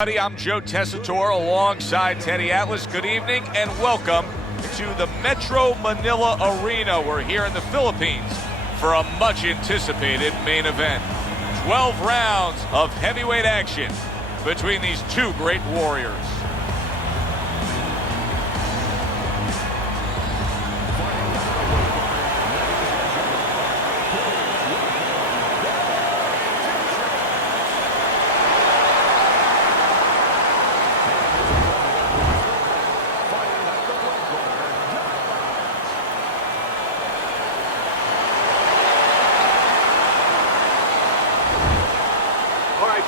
I'm Joe Tessitore alongside Teddy Atlas. Good evening and welcome to the Metro Manila Arena. We're here in the Philippines for a much anticipated main event. 12 rounds of heavyweight action between these two great warriors.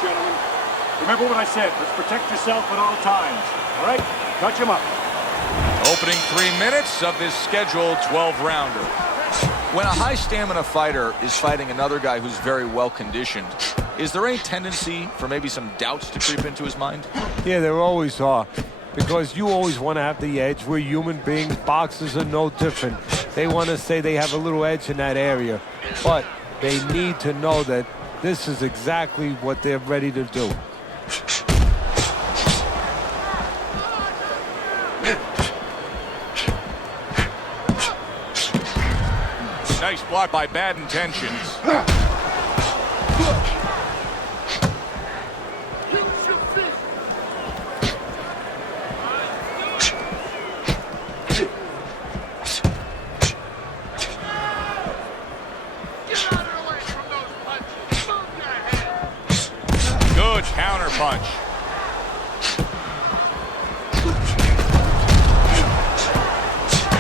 Gentlemen, remember what I said. Let's protect yourself at all times. All right? Touch him up. Opening 3 minutes of this scheduled 12-rounder. When a high-stamina fighter is fighting another guy who's very well-conditioned, is there any tendency for maybe some doubts to creep into his mind? Yeah, there always are. Because you always want to have the edge. We're human beings. Boxers are no different. They want to say they have a little edge in that area. But they need to know that this is exactly what they're ready to do. Nice block by Bad Intentions. Good counter punch.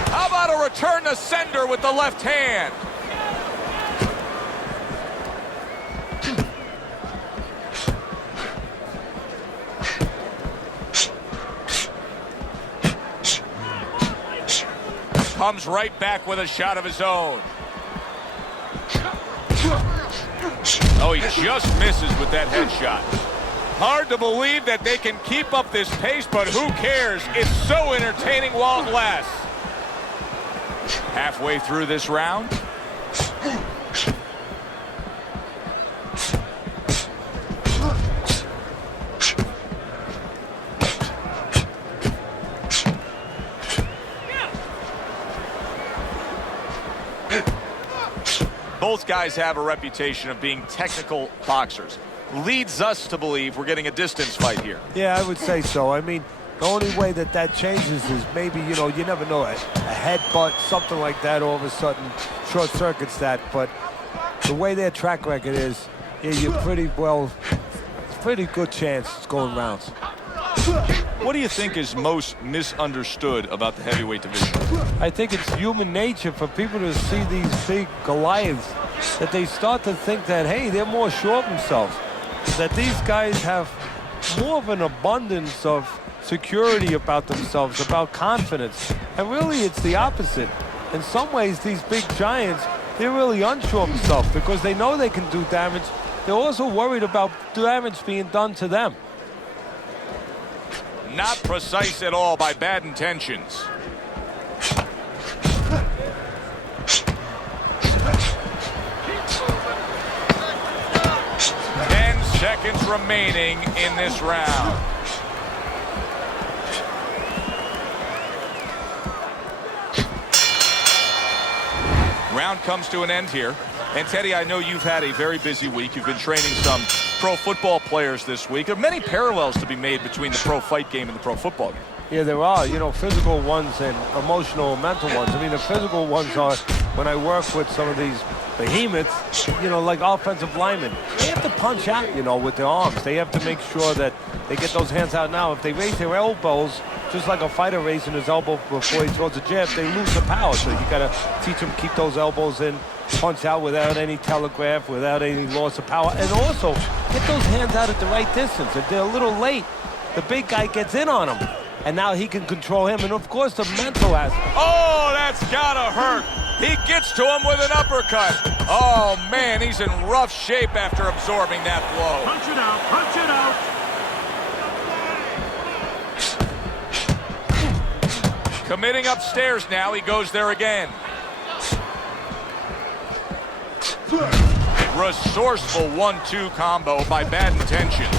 How about a return to sender with the left hand? Comes right back with a shot of his own. Oh, he just misses with that headshot. Hard to believe that they can keep up this pace, but who cares? It's so entertaining while it lasts. Halfway through this round. Both guys have a reputation of being technical boxers. Leads us to believe we're getting a distance fight here. Yeah, I would say so. I mean, the only way that changes is maybe, you never know, a headbutt, something like that, all of a sudden short circuits that. But the way their track record is, yeah, you're pretty good chance it's going rounds. What do you think is most misunderstood about the heavyweight division? I think it's human nature for people to see these big Goliaths, that they start to think that, hey, they're more sure of themselves, that these guys have more of an abundance of security about themselves, about confidence. And really, it's the opposite. In some ways, these big giants, they're really unsure of themselves because they know they can do damage. They're also worried about damage being done to them. Not precise at all by Bad Intentions. 10 seconds remaining in this round. Round comes to an end here. And Teddy, I know you've had a very busy week. You've been training some pro football players this week. There are many parallels to be made between the pro fight game and the pro football game. Yeah, there are, physical ones and emotional and mental ones. I mean, the physical ones are when I work with some of these behemoths, like offensive linemen. They have to punch out, with their arms. They have to make sure that they get those hands out now. If they raise their elbows, just like a fighter raising his elbow before he throws a jab, they lose the power. So you got to teach them to keep those elbows in, punch out without any telegraph, without any loss of power, and also get those hands out at the right distance. If they're a little late, the big guy gets in on him, and now he can control him. And of course, the mental aspect. Oh, that's gotta hurt. He gets to him with an uppercut. Oh man, he's in rough shape after absorbing that blow. Punch it out, punch it out. Committing upstairs now, he goes there again. Resourceful 1-2 combo by Bad Intentions.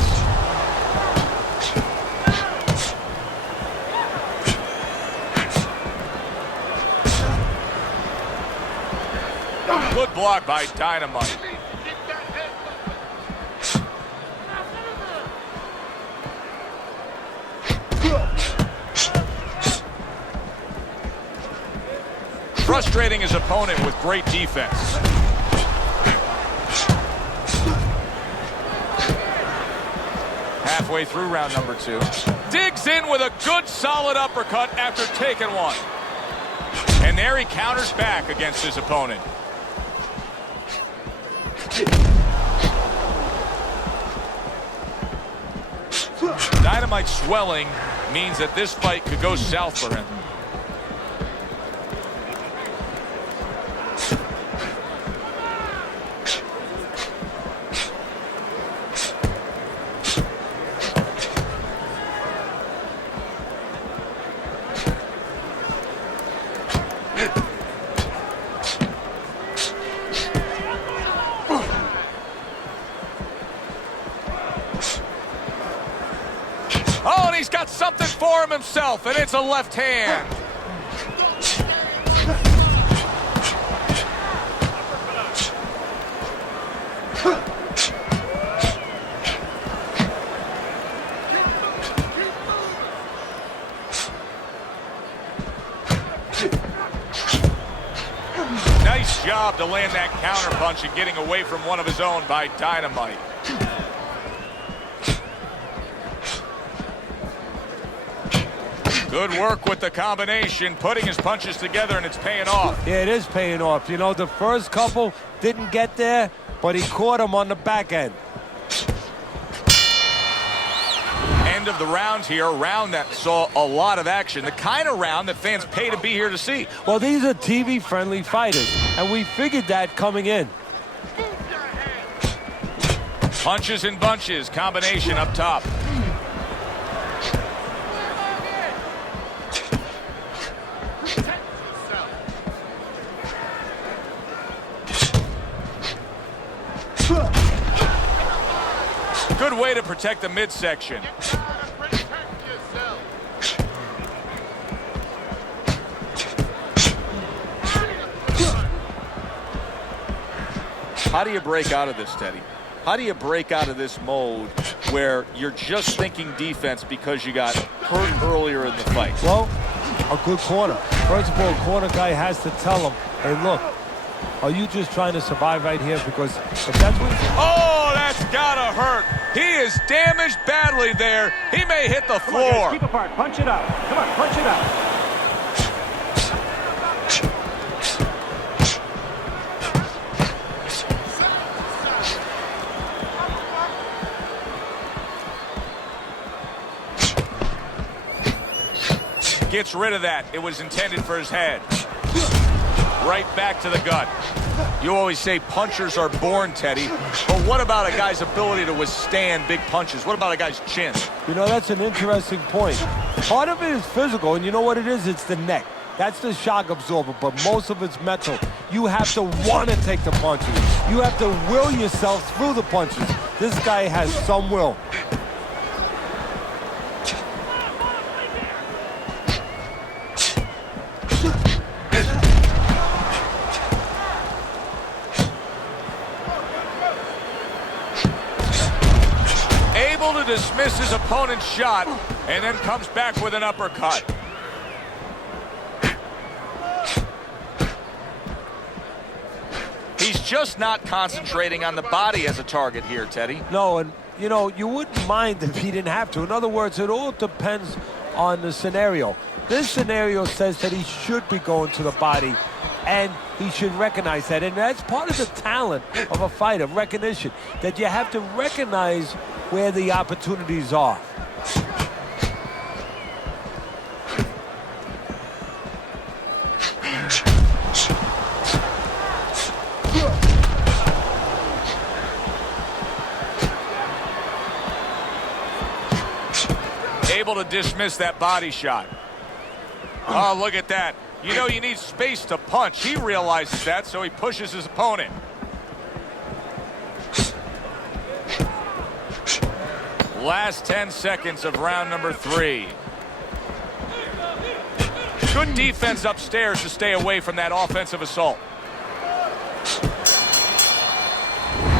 block by Dynamite. Frustrating his opponent with great defense. Halfway through round number 2. Digs in with a good solid uppercut after taking one. And there he counters back against his opponent. Dynamite swelling means that this fight could go south for him. Oh, and he's got something for him himself, and it's a left hand. Nice job to land that counter punch and getting away from one of his own by Dynamite. Good work with the combination, putting his punches together, and it's paying off. Yeah, it is paying off. You know, the first couple didn't get there, but he caught him on the back end. End of the round here, a round that saw a lot of action. The kind of round that fans pay to be here to see. Well, these are TV-friendly fighters, and we figured that coming in. Punches and bunches, combination up top. Good way to protect the midsection. How do you break out of this, Teddy? How do you break out of this mode where you're just thinking defense because you got hurt earlier in the fight? Well, a good corner. First of all, a corner guy has to tell him, hey, look, are you just trying to survive right here? Because if that's what... Oh, that's gotta hurt. He is damaged badly there. He may hit the floor. Come on, guys, keep apart. Punch it out. Come on, punch it out. Gets rid of that. It was intended for his head. Right back to the gut. You always say punchers are born, Teddy, but what about a guy's ability to withstand big punches? What about a guy's chin? You know, that's an interesting point. Part of it is physical, and you know what it is? It's the neck. That's the shock absorber, but most of it's mental. You have to want to take the punches. You have to will yourself through the punches. This guy has some will. Able to dismiss his opponent's shot and then comes back with an uppercut. He's just not concentrating on the body as a target here, Teddy. No, and you know, you wouldn't mind if he didn't have to. In other words, it all depends on the scenario. This scenario says that he should be going to the body, and he should recognize that. And that's part of the talent of a fighter, recognition, that you have to recognize where the opportunities are. Able to dismiss that body shot. Oh, look at that. You know you need space to punch. He realizes that, so he pushes his opponent. Last 10 seconds of round number 3. Good defense upstairs to stay away from that offensive assault.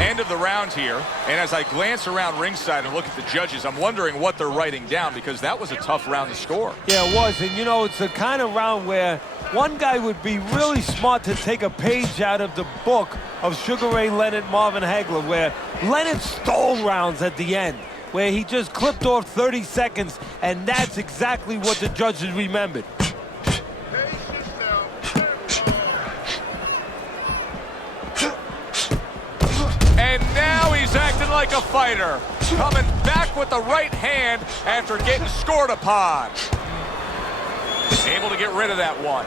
End of the round here, and as I glance around ringside and look at the judges, I'm wondering what they're writing down, because that was a tough round to score. Yeah, it was, and you know, it's the kind of round where one guy would be really smart to take a page out of the book of Sugar Ray Leonard, Marvin Hagler, where Leonard stole rounds at the end, where he just clipped off 30 seconds, and that's exactly what the judges remembered. And now he's acting like a fighter, coming back with the right hand after getting scored upon. Able to get rid of that one.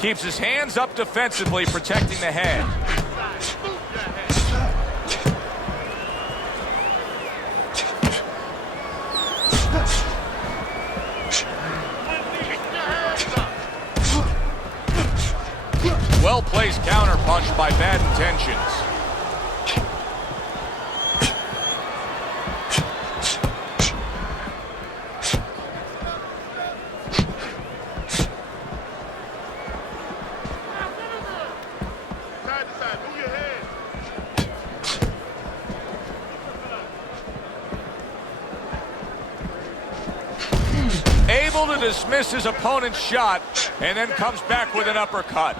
Keeps his hands up defensively, protecting the head. Well-placed counter punch by Bad Intentions. Able to dismiss his opponent's shot, and then comes back with an uppercut.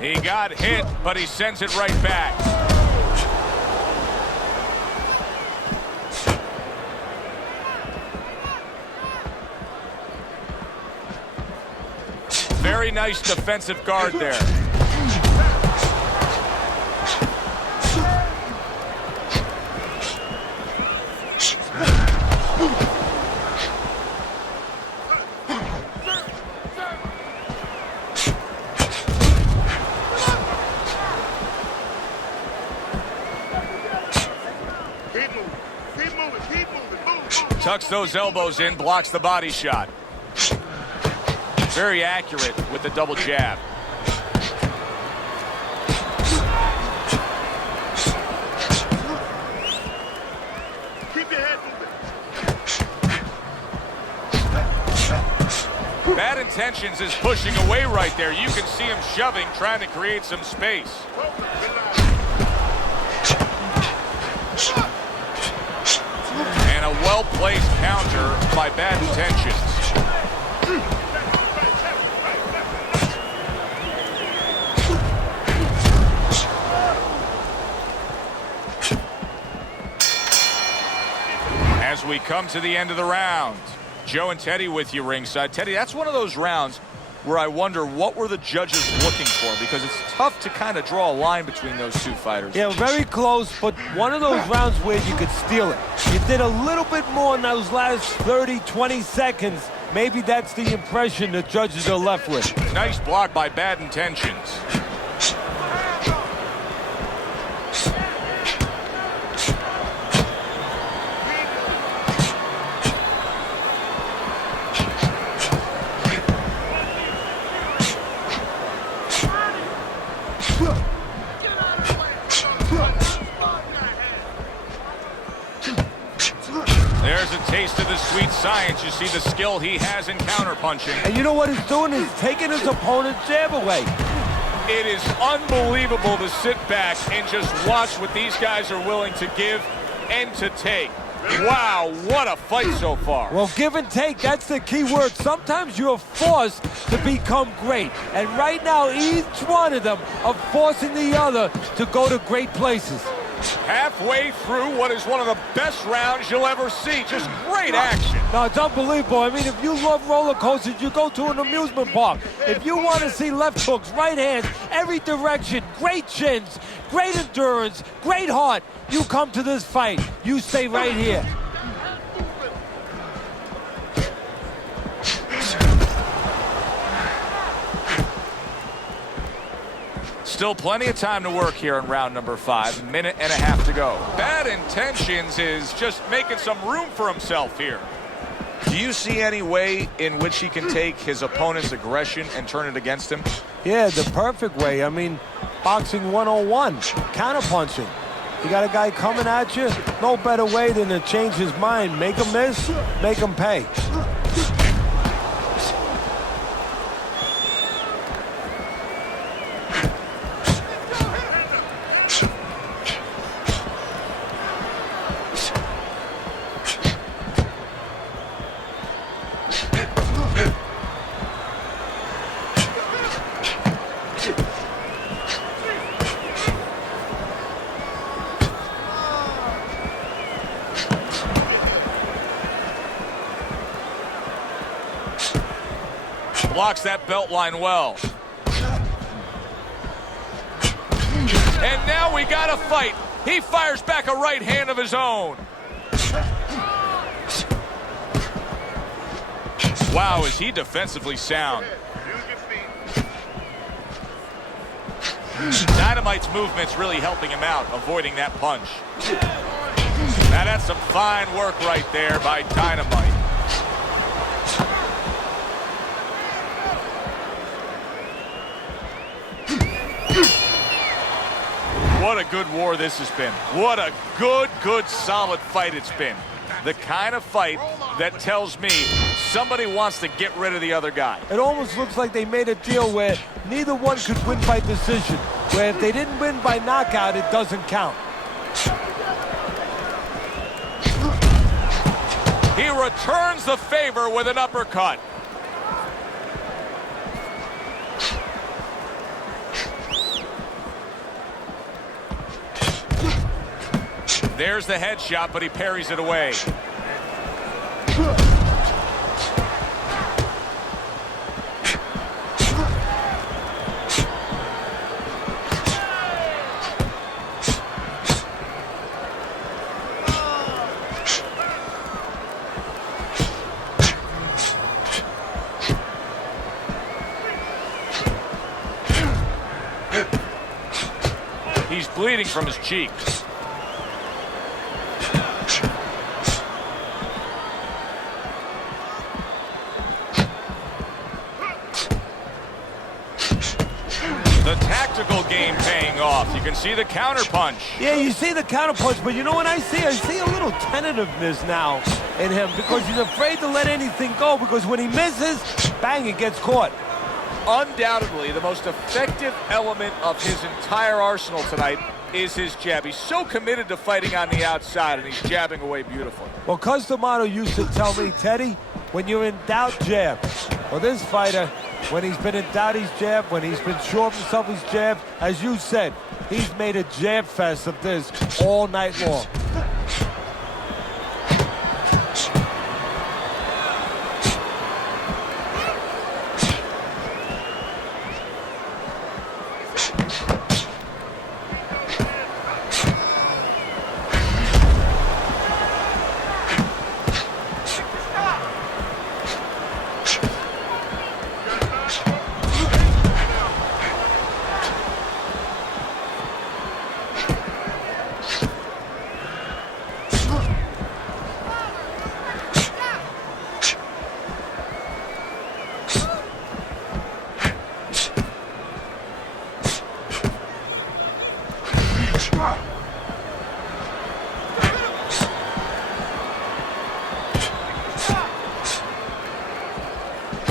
He got hit, but he sends it right back. Very nice defensive guard there. Tucks those elbows in, blocks the body shot. Very accurate with the double jab. Keep your head moving. Bad Intentions is pushing away right there. You can see him shoving, trying to create some space. And a well-placed counter by Bad Intentions. As we come to the end of the round, Joe and Teddy with you ringside. Teddy, that's one of those rounds where I wonder what were the judges looking for, because it's tough to kind of draw a line between those two fighters. Yeah, very close, but one of those rounds where you could steal it. You did a little bit more in those last 30, 20 seconds. Maybe that's the impression the judges are left with. Nice block by Bad Intentions. There's a taste of the sweet science. You see the skill he has in counterpunching. And you know what he's doing? He's taking his opponent's jab away. It is unbelievable to sit back and just watch what these guys are willing to give and to take. Wow, what a fight so far. Well, give and take, that's the key word. Sometimes you're forced to become great. And right now, each one of them are forcing the other to go to great places. Halfway through what is one of the best rounds you'll ever see. Just great action. No, it's unbelievable. I mean, if you love roller coasters, you go to an amusement park. If you want to see left hooks, right hands, every direction, great chins, great endurance, great heart, you come to this fight. You stay right here. Still plenty of time to work here in round number 5. A minute and a half to go. Bad Intentions is just making some room for himself here. Do you see any way in which he can take his opponent's aggression and turn it against him? Yeah, the perfect way. I mean, boxing 101, counterpunching. You got a guy coming at you, no better way than to change his mind. Make him miss, make him pay. Blocks that belt line well. And now we got a fight. He fires back a right hand of his own. Wow, is he defensively sound. Dynamite's movement's really helping him out, avoiding that punch. Now that's some fine work right there by Dynamite. What a good war this has been. What a good, solid fight it's been. The kind of fight that tells me somebody wants to get rid of the other guy. It almost looks like they made a deal where neither one could win by decision, where if they didn't win by knockout, it doesn't count. He returns the favor with an uppercut. There's the headshot, but he parries it away. He's bleeding from his cheeks. The tactical game paying off. You can see the counterpunch. Yeah, you see the counterpunch, but you know what I see? I see a little tentativeness now in him because he's afraid to let anything go because when he misses, bang, it gets caught. Undoubtedly, the most effective element of his entire arsenal tonight is his jab. He's so committed to fighting on the outside, and he's jabbing away beautifully. Well, Cus D'Amato used to tell me, Teddy, when you're in doubt, jab. Well, this fighter, when he's been in doubt, he's jabbed. When he's been sure of himself, he's jabbed. As you said, he's made a jab fest of this all night long.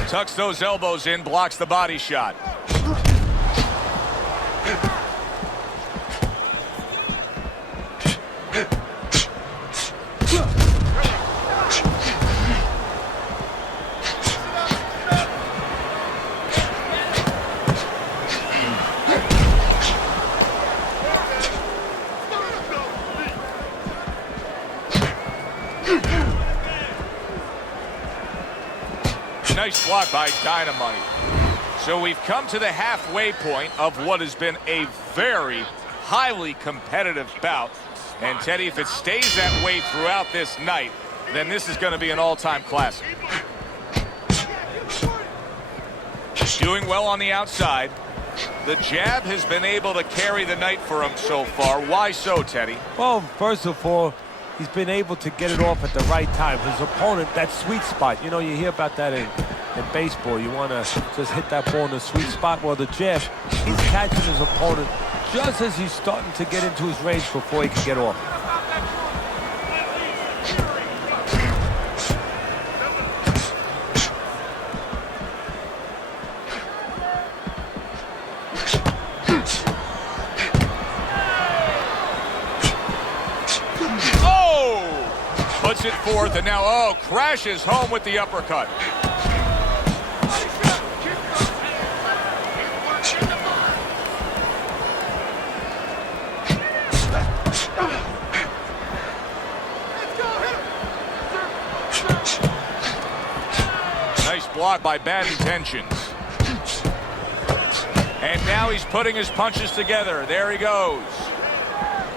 Tucks those elbows in, blocks the body shot. Nice block by Dynamite. So we've come to the halfway point of what has been a very highly competitive bout. And Teddy, if it stays that way throughout this night, then this is going to be an all-time classic. Doing well on the outside. The jab has been able to carry the night for him so far. Why so, Teddy? Well, first of all, he's been able to get it off at the right time. His opponent, that sweet spot. You know, you hear about that in baseball. You want to just hit that ball in the sweet spot. Well, the jab, he's catching his opponent just as he's starting to get into his range before he can get off. Puts it forth, and now, crashes home with the uppercut. Nice block by Bad Intentions. And now he's putting his punches together. There he goes.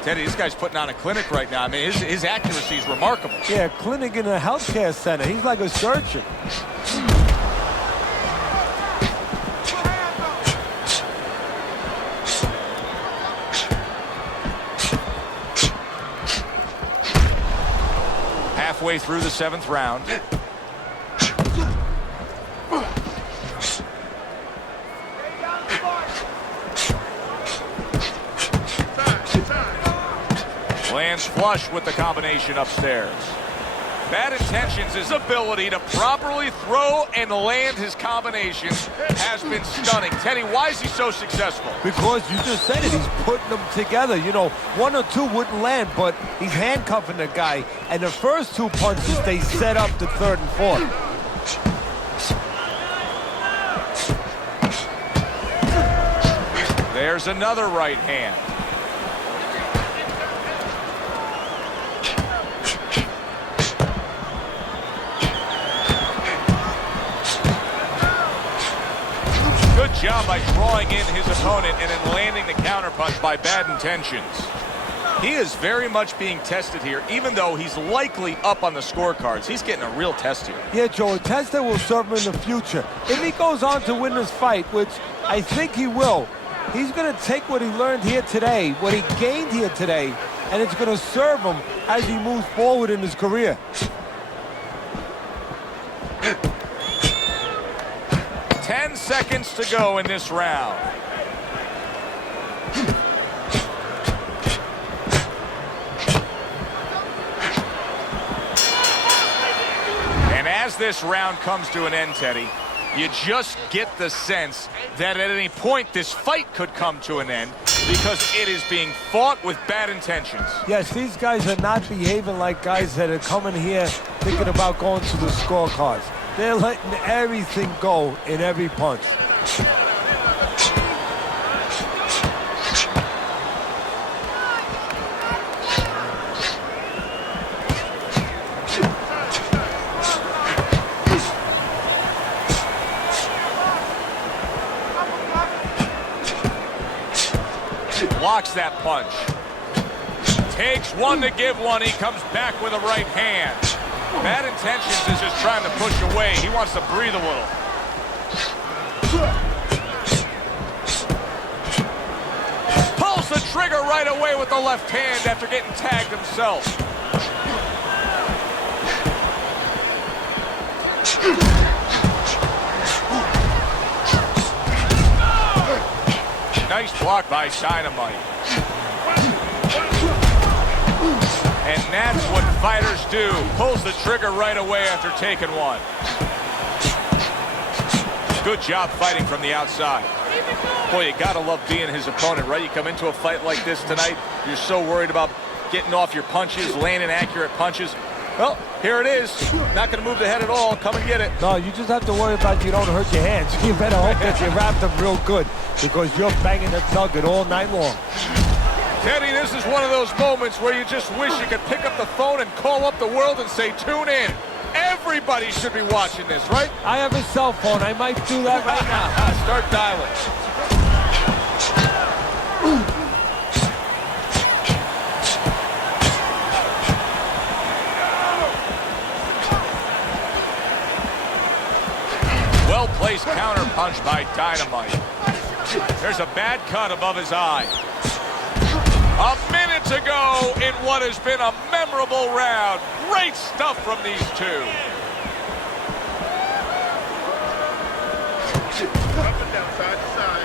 Teddy, this guy's putting on a clinic right now. I mean, his accuracy is remarkable. Yeah, clinic in a healthcare center. He's like a surgeon. Halfway through the 7th round. Lands flush with the combination upstairs. Bad Intentions, his ability to properly throw and land his combinations has been stunning. Teddy, why is he so successful? Because you just said it, he's putting them together. You know, 1 or 2 wouldn't land, but he's handcuffing the guy. And the first 2 punches, they set up the 3rd and 4th. There's another right hand. Good job by drawing in his opponent and then landing the counterpunch by Bad Intentions. He is very much being tested here, even though he's likely up on the scorecards. He's getting a real test here. Yeah, Joe, a test that will serve him in the future. If he goes on to win this fight, which I think he will, he's going to take what he learned here today, what he gained here today, and it's going to serve him as he moves forward in his career. 10 seconds to go in this round. And as this round comes to an end, Teddy, you just get the sense that at any point this fight could come to an end because it is being fought with bad intentions. Yes, these guys are not behaving like guys that are coming here thinking about going to the scorecards. They're letting everything go in every punch. Blocks that punch. Takes one to give one. He comes back with a right hand. Bad Intentions is just trying to push away. He wants to breathe a little. Pulls the trigger right away with the left hand after getting tagged himself. Nice block by Dynamite. And that's what fighters do. Pulls the trigger right away after taking one. Good job fighting from the outside. Boy, you gotta love being his opponent, right? You come into a fight like this tonight, you're so worried about getting off your punches, landing accurate punches. Well, here it is. Not gonna move the head at all. Come and get it. No, you just have to worry about you don't hurt your hands. You better hope that you wrap them real good because you're banging the nugget all night long. Teddy, this is one of those moments where you just wish you could pick up the phone and call up the world and say, tune in. Everybody should be watching this, right? I have a cell phone. I might do that right now. Start dialing. Well-placed counter punch by Dynamite. There's a bad cut above his eye. A minute to go in in what has been a memorable round. Great stuff from these two. Up and down, side to side.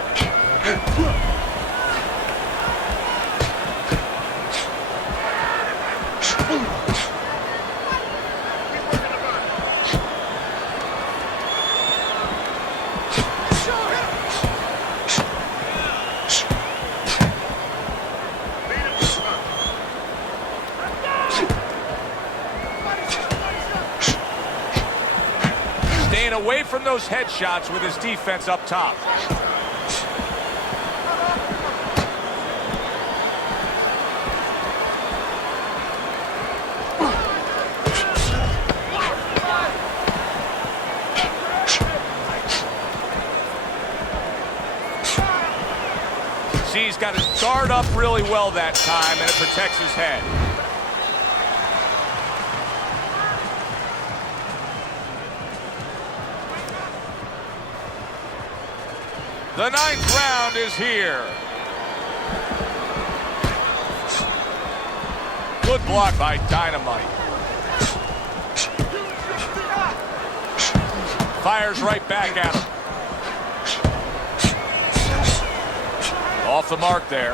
Staying away from those headshots with his defense up top. See, he's got his guard up really well that time, and it protects his head. The 9th round is here. Good block by Dynamite. Fires right back at him. Off the mark there.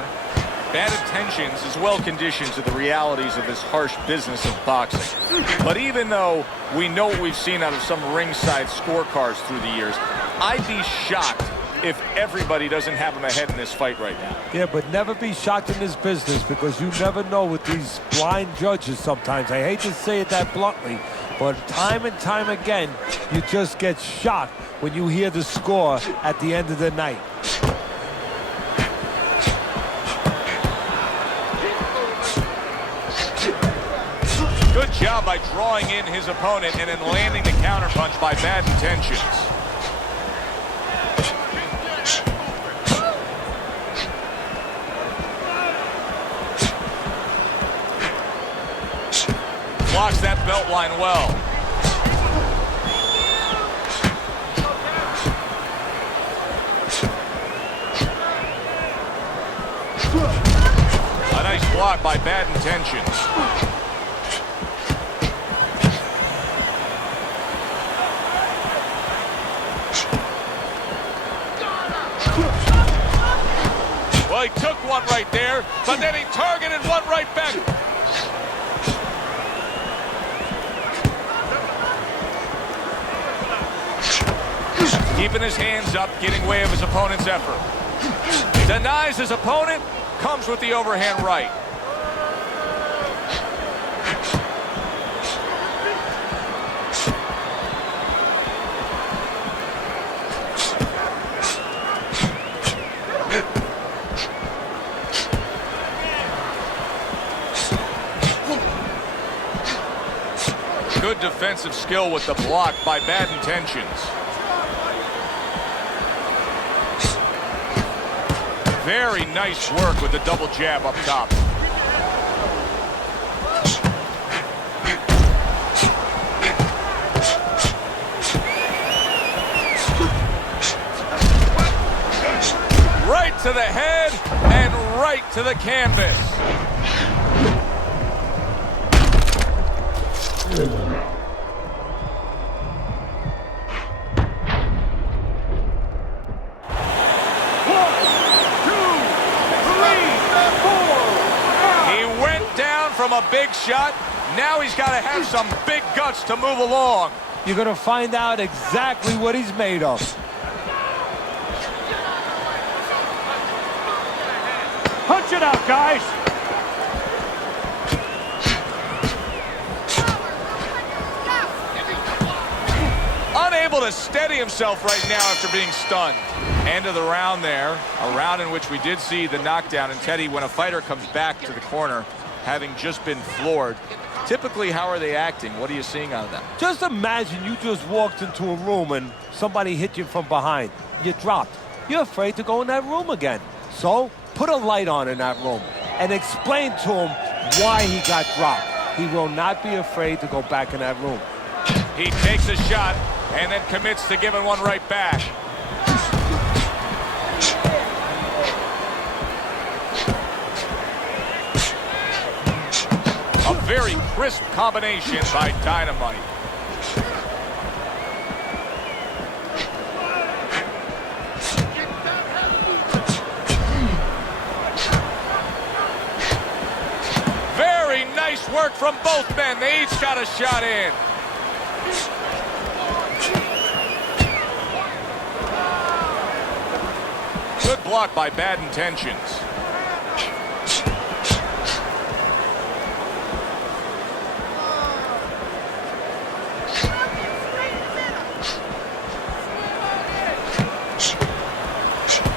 Bad intentions is well conditioned to the realities of this harsh business of boxing. But even though we know what we've seen out of some ringside scorecards through the years, I'd be shocked if everybody doesn't have him ahead in this fight right now. Yeah, but never be shocked in this business because you never know with these blind judges sometimes. I hate to say it that bluntly, but time and time again, you just get shocked when you hear the score at the end of the night. Good job by drawing in his opponent and then landing the counterpunch by bad intentions. Blocks that belt line well. A nice block by bad intentions. Well, he took one right there, but then he targeted one right back. Keeping his hands up, getting way of his opponent's effort. Denies his opponent, comes with the overhand right. Good defensive skill with the block by bad intentions. Very nice work with the double jab up top. Right to the head and right to the canvas. From a big shot, now he's got to have some big guts to move along. You're going to find out exactly what he's made of. Punch it out, guys. Unable to steady himself right now after being stunned. End of the round there, a round in which we did see the knockdown. And Teddy, when a fighter comes back to the corner, having just been floored, typically how are they acting? What are you seeing out of them? Just imagine you just walked into a room and somebody hit you from behind. You dropped. You're afraid to go in that room again. So put a light on in that room and explain to him why he got dropped. He will not be afraid to go back in that room. He takes a shot and then commits to giving one right back. very crisp combination by Dynamite. Very nice work from both men. They each got a shot in. Good block by Bad Intentions.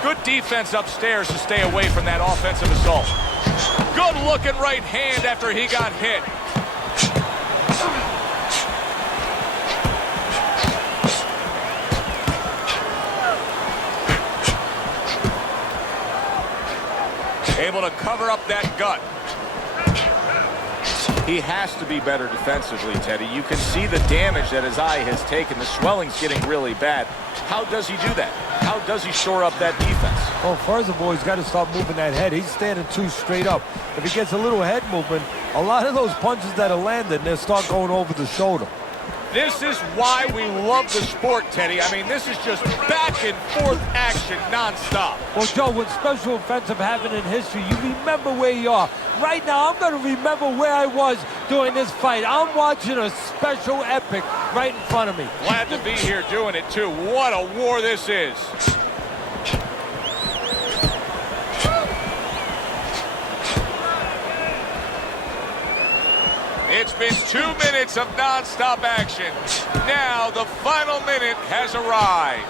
Good defense upstairs to stay away from that offensive assault. Good looking right hand after he got hit. Able to cover up that gut. He has to be better defensively, Teddy. You can see the damage that his eye has taken. The swelling's getting really bad. How does he do that? How does he shore up that defense? Well, first of all, he's got to start moving that head. He's standing too straight up. If he gets a little head movement, a lot of those punches that are landing, they'll start going over the shoulder. This is why we love the sport, Teddy. I mean, this is just back and forth action nonstop. Well, Joe, with special offensive happened in history, you remember where you are. Right now, I'm going to remember where I was during this fight. I'm watching a special epic right in front of me. Glad to be here doing it, too. What a war this is. It's been 2 minutes of nonstop action. Now the final minute has arrived.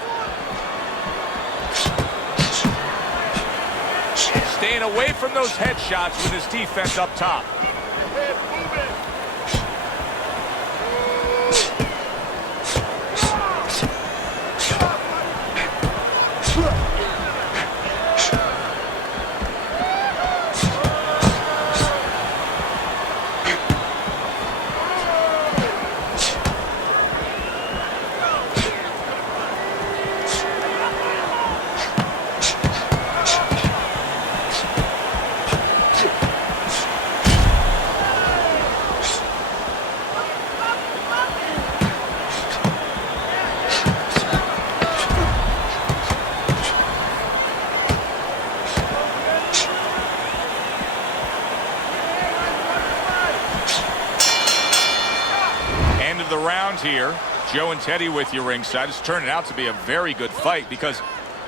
Staying away from those headshots with his defense up top. The round here. Joe and Teddy with you ringside. It's turning out to be a very good fight because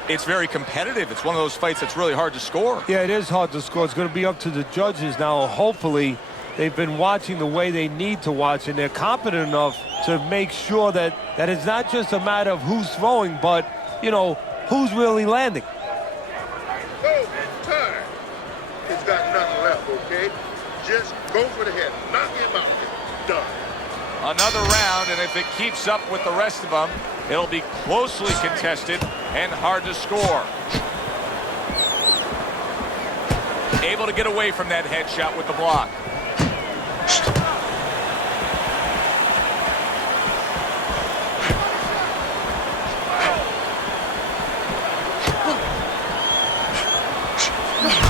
it's very competitive. It's one of those fights that's really hard to score. Yeah, it is hard to score. It's going to be up to the judges now. Hopefully, they've been watching the way they need to watch, and they're competent enough to make sure that it's not just a matter of who's throwing, but, you know, who's really landing. Oh, it's time. He's got nothing left, okay? Just go for the head. Knock him out. It's done. Another round, and if it keeps up with the rest of them, it'll be closely contested and hard to score. Able to get away from that headshot with the block.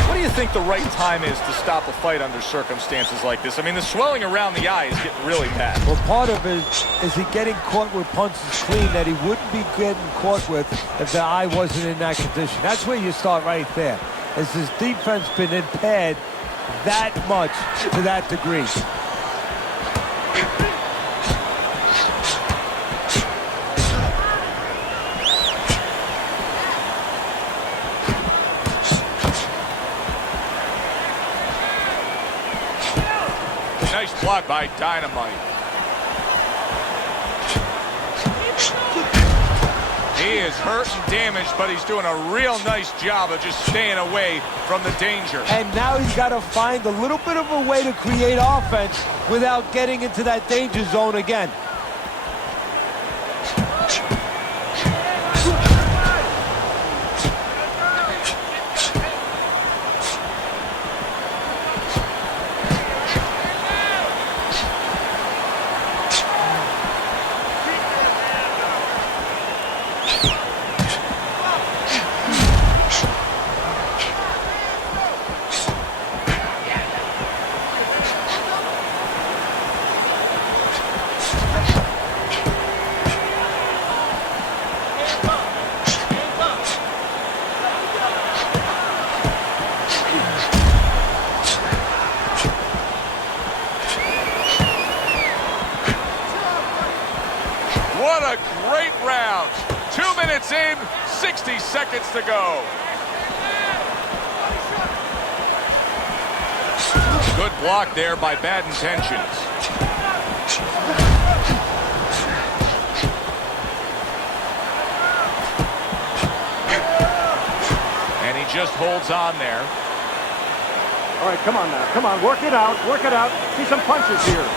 What do you think the right time is to stop a fight under circumstances like this? I mean, the swelling around the eye is getting really bad. Well, part of it is he getting caught with punches clean that he wouldn't be getting caught with if the eye wasn't in that condition. That's where you start right there. Has his defense been impaired that much to that degree? Nice block by Dynamite. He is hurt and damaged, but he's doing a real nice job of just staying away from the danger. And now he's got to find a little bit of a way to create offense without getting into that danger zone again. It's in. 60 seconds to go. Good block there by Bad Intentions. And he just holds on there. All right, come on now. Come on, work it out. Work it out. See some punches here.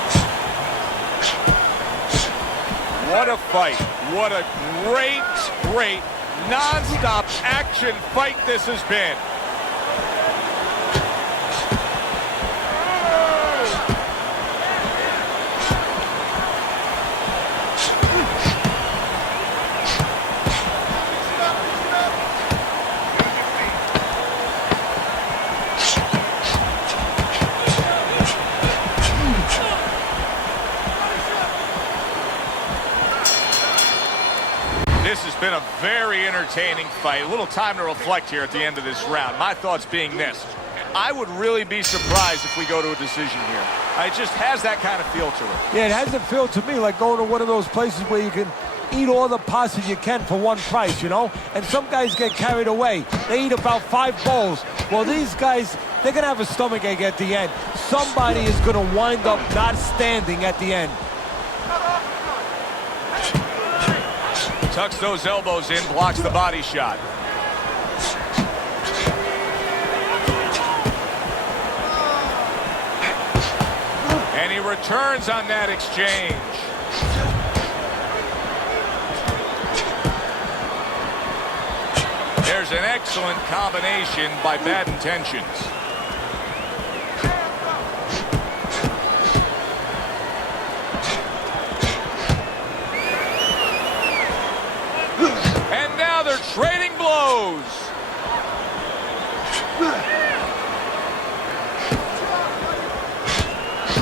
What a fight. What a great, non-stop action fight this has been. This has been a very entertaining fight. A little time to reflect here at the end of this round. My thoughts being this. I would really be surprised if we go to a decision here. It just has that kind of feel to it. Yeah, it has a feel to me like going to one of those places where you can eat all the pasta you can for one price, you know? And some guys get carried away. They eat about 5 bowls. Well, these guys, they're going to have a stomachache at the end. Somebody is going to wind up not standing at the end. Tucks those elbows in, blocks the body shot. And he returns on that exchange. There's an excellent combination by Bad Intentions. And now they're trading blows.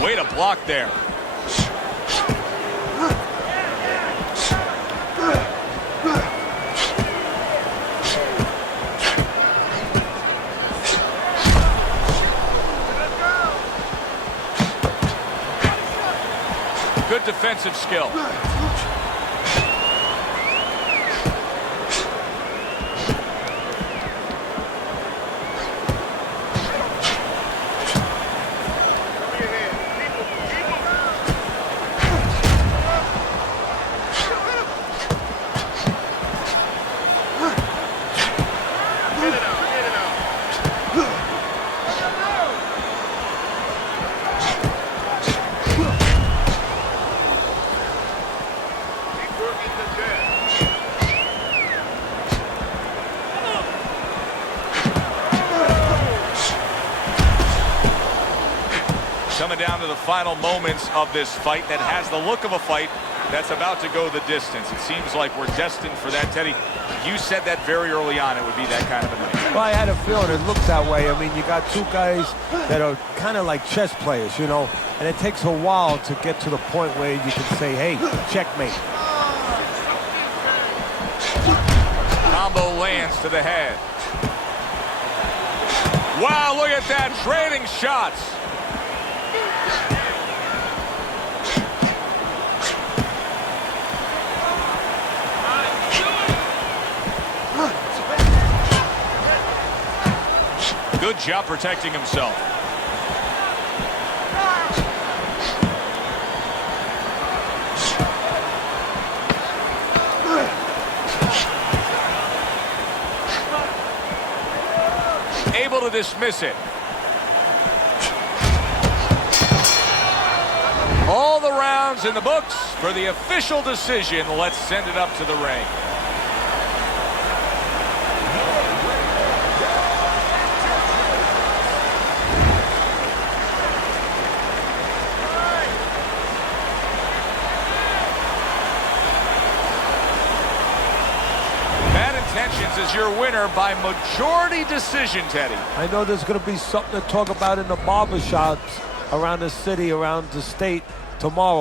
Way to block there. Good defensive skill. Coming down to the final moments of this fight that has the look of a fight that's about to go the distance. It seems like we're destined for that, Teddy. You said that very early on it would be that kind of a night. Well, I had a feeling it looked that way. I mean, you got two guys that are kind of like chess players, you know, and it takes a while to get to the point where you can say, hey, checkmate. Combo lands to the head. Wow, look at that, trading shots. Good job protecting himself. Able to dismiss it. All the rounds in the books for the official decision. Let's send it up to the ring. Is your winner by majority decision, Teddy. I know there's going to be something to talk about in the barbershops around the city, around the state tomorrow.